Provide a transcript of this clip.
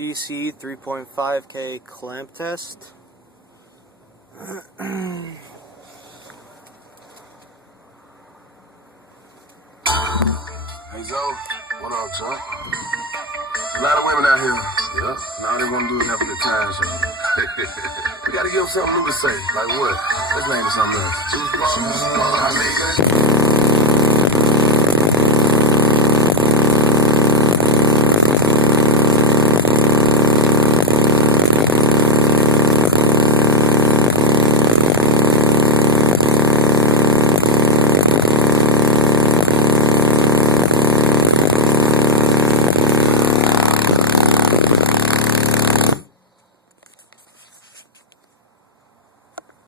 DC 3.5K clamp test. Hey Zoe, what up, Chuck? A lot of women out here. Yep. Now they want to do is have a good time, so we gotta give them something new to say. Like what? Let's name it something else. Toothbrush.